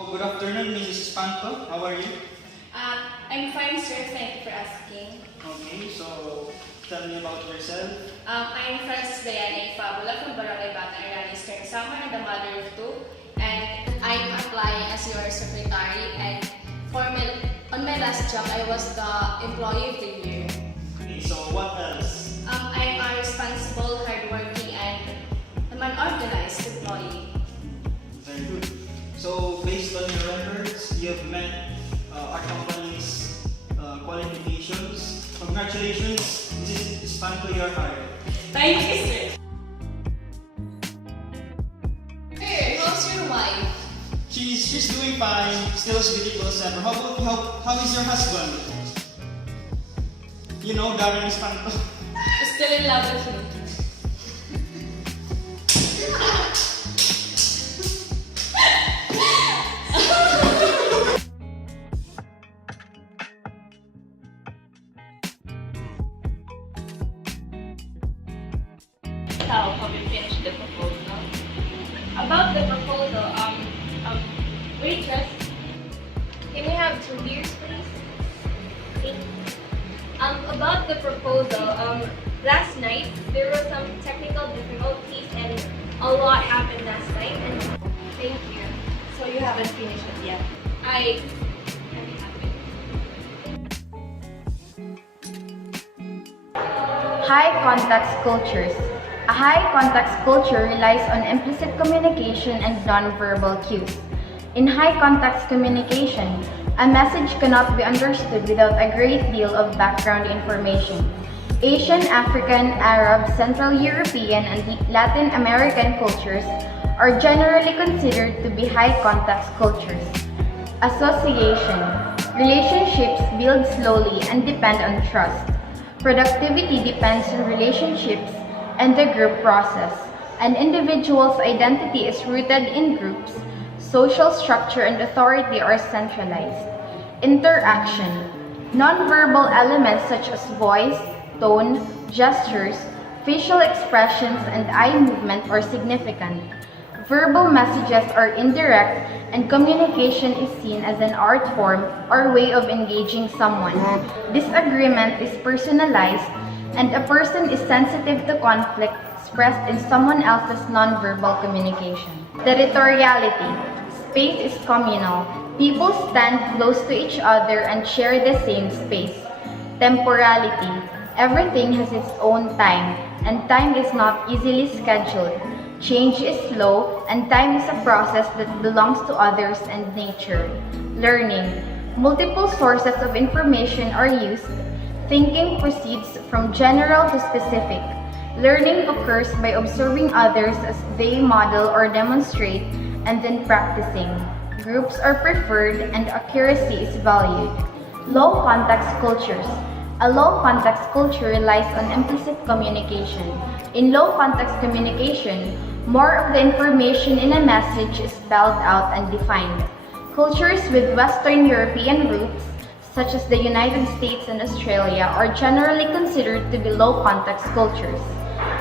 Good afternoon, Mrs. Espanto. How are you? I'm fine, sir. Thank you for asking. Okay, so tell me about yourself. I'm Francis Bayani Fabula from Barangay Batang Iranis, Karsama, and the mother of two. And I'm applying as your secretary. And on my last job, I was the employee of the year. Okay, so what else? I'm a responsible, hardworking, and I'm an organized employee. Very good. So based on your records, you have met our company's qualifications. Congratulations, Mrs. Espanto, you're hired. Thank you, sir. Hey, how's your wife? She's doing fine, still as beautiful as ever. How is your husband? You know, Darren Espanto. Still in love with me. How have you finished the proposal? About the proposal, waitress, can we have 2 beers, please? Okay. About the proposal, last night there were some technical difficulties and a lot happened last night. And thank you. So you haven't finished it yet? I'm happy. High context cultures. A high context culture relies on implicit communication and nonverbal cues. In high context communication, a message cannot be understood without a great deal of background information. Asian, African, Arab, Central European, and Latin American cultures are generally considered to be high context cultures. Association. Relationships build slowly and depend on trust. Productivity depends on relationships and the group process. An individual's identity is rooted in groups. Social structure and authority are centralized. Interaction. Nonverbal elements such as voice, tone, gestures, facial expressions, and eye movement are significant. Verbal messages are indirect, and communication is seen as an art form or way of engaging someone. Disagreement is personalized, and a person is sensitive to conflict expressed in someone else's nonverbal communication. Territoriality. Space is communal. People stand close to each other and share the same space. Temporality. Everything has its own time, and time is not easily scheduled. Change is slow, and time is a process that belongs to others and nature. Learning. Multiple sources of information are used. Thinking proceeds from general to specific. Learning occurs by observing others as they model or demonstrate, and then practicing. Groups are preferred and accuracy is valued. Low context cultures. A low context culture relies on implicit communication. In low context communication, more of the information in a message is spelled out and defined. Cultures with Western European roots, such as the United States and Australia, are generally considered to be low context cultures.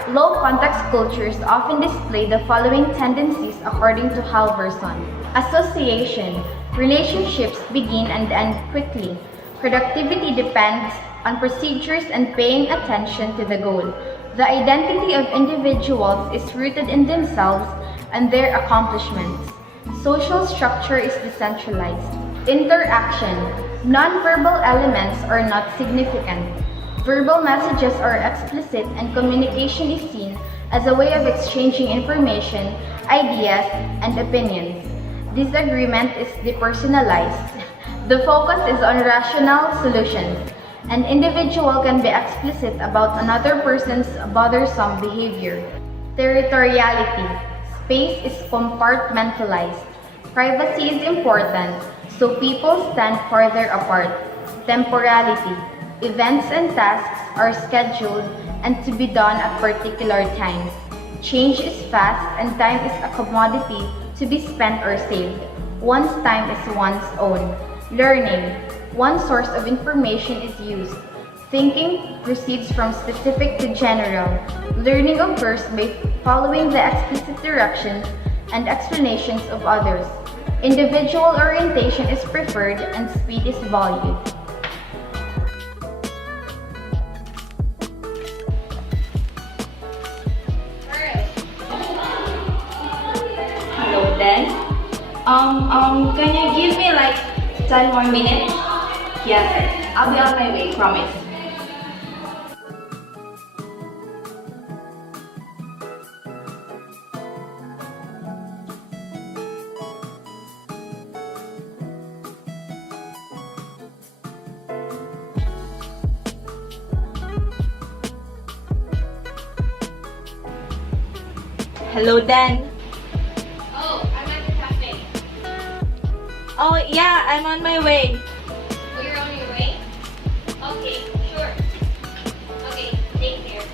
Low context cultures often display the following tendencies according to Halverson. Association. Relationships begin and end quickly. Productivity depends on procedures and paying attention to the goal. The identity of individuals is rooted in themselves and their accomplishments. Social structure is decentralized. Interaction. Nonverbal elements are not significant. Verbal messages are explicit and communication is seen as a way of exchanging information, ideas, and opinions. Disagreement is depersonalized. The focus is on rational solutions. An individual can be explicit about another person's bothersome behavior. Territoriality. Space is compartmentalized. Privacy is important, so people stand farther apart. Temporality. Events and tasks are scheduled and to be done at particular times. Change is fast and time is a commodity to be spent or saved. One's time is one's own. Learning. One source of information is used. Thinking proceeds from specific to general. Learning occurs by following the explicit directions and explanations of others. Individual orientation is preferred and speed is valued. Hello, Dan. Can you give me like 10 more minutes? Yes, sir. I'll be on my way, promise. Hello, Dan. Oh, I'm at the cafe. Oh, yeah, I'm on my way. Oh, you're on your way? Okay, sure. Okay, take care.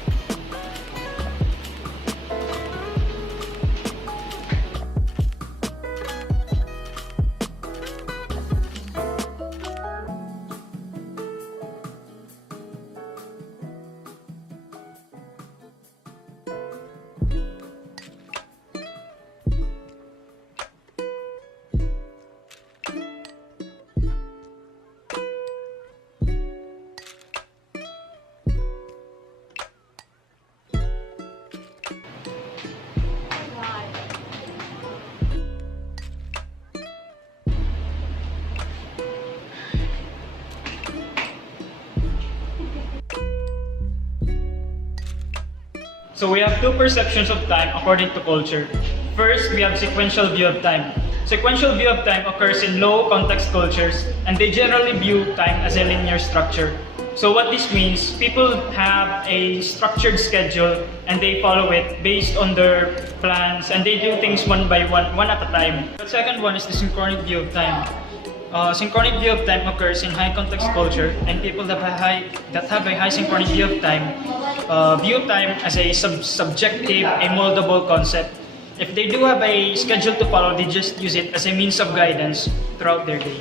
So we have two perceptions of time according to culture. First, we have sequential view of time. Sequential view of time occurs in low context cultures, and they generally view time as a linear structure. So what this means, people have a structured schedule and they follow it based on their plans, and they do things one by one at a time. The second one is the synchronic view of time. Synchronic view of time occurs in high context culture, and people that have a high synchronic view of time view time as a subjective, a moldable concept. If they do have a schedule to follow, they just use it as a means of guidance throughout their day.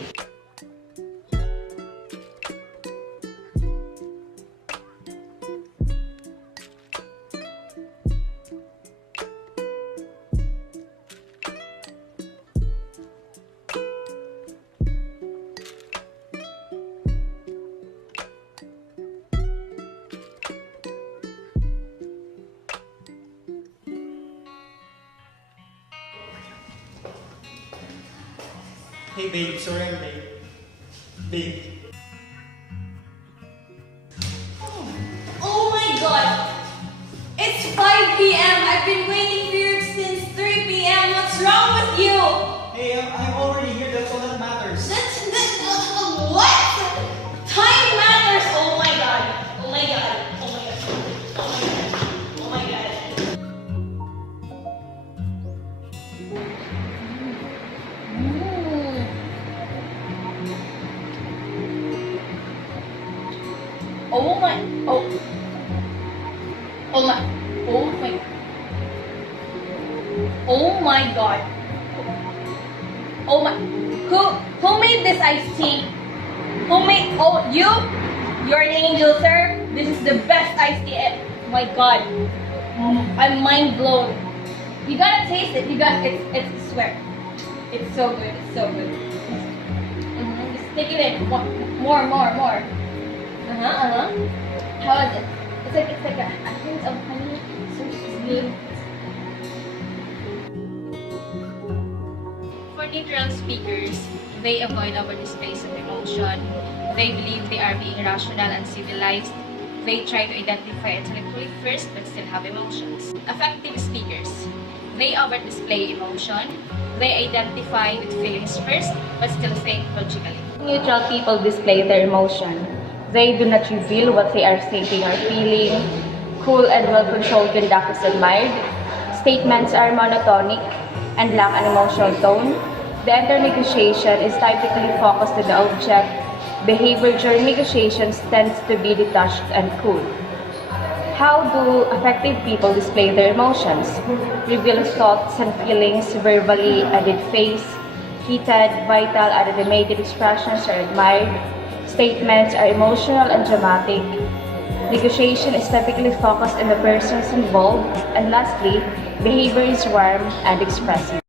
Hey babe, sorry I'm late. Babe. Oh my god! It's 5 p.m. I've been waiting for you since 3 p.m. What's wrong with you? Hey, I'm already here, that's all that matters. What? Time matters! Oh my god! Oh my god! Oh my god! Oh my god! Oh my, oh, oh my, oh my, oh my god. Oh my, who made this iced tea? Who made, oh, you? You're an angel, sir. This is the best iced tea ever. Oh my god. I'm mind blown. You gotta taste it. It's, I swear. It's so good. It's so good. Just stick it in. More. How is it? It's like a hint of honey. So sweet. For neutral speakers, they avoid over displays of emotion. They believe they are being rational and civilized. They try to identify intellectually first but still have emotions. Effective speakers, they over display emotion. They identify with feelings first but still think logically. Neutral people display their emotion. They do not reveal what they are thinking or feeling. Cool and well-controlled conduct is admired. Statements are monotonic and lack an emotional tone. The entire negotiation is typically focused on the object. Behavior during negotiations tends to be detached and cool. How do effective people display their emotions? Reveal thoughts and feelings verbally and in face. Heated, vital, and animated expressions are admired. Statements are emotional and dramatic. Negotiation is typically focused on the persons involved. And lastly, behavior is warm and expressive.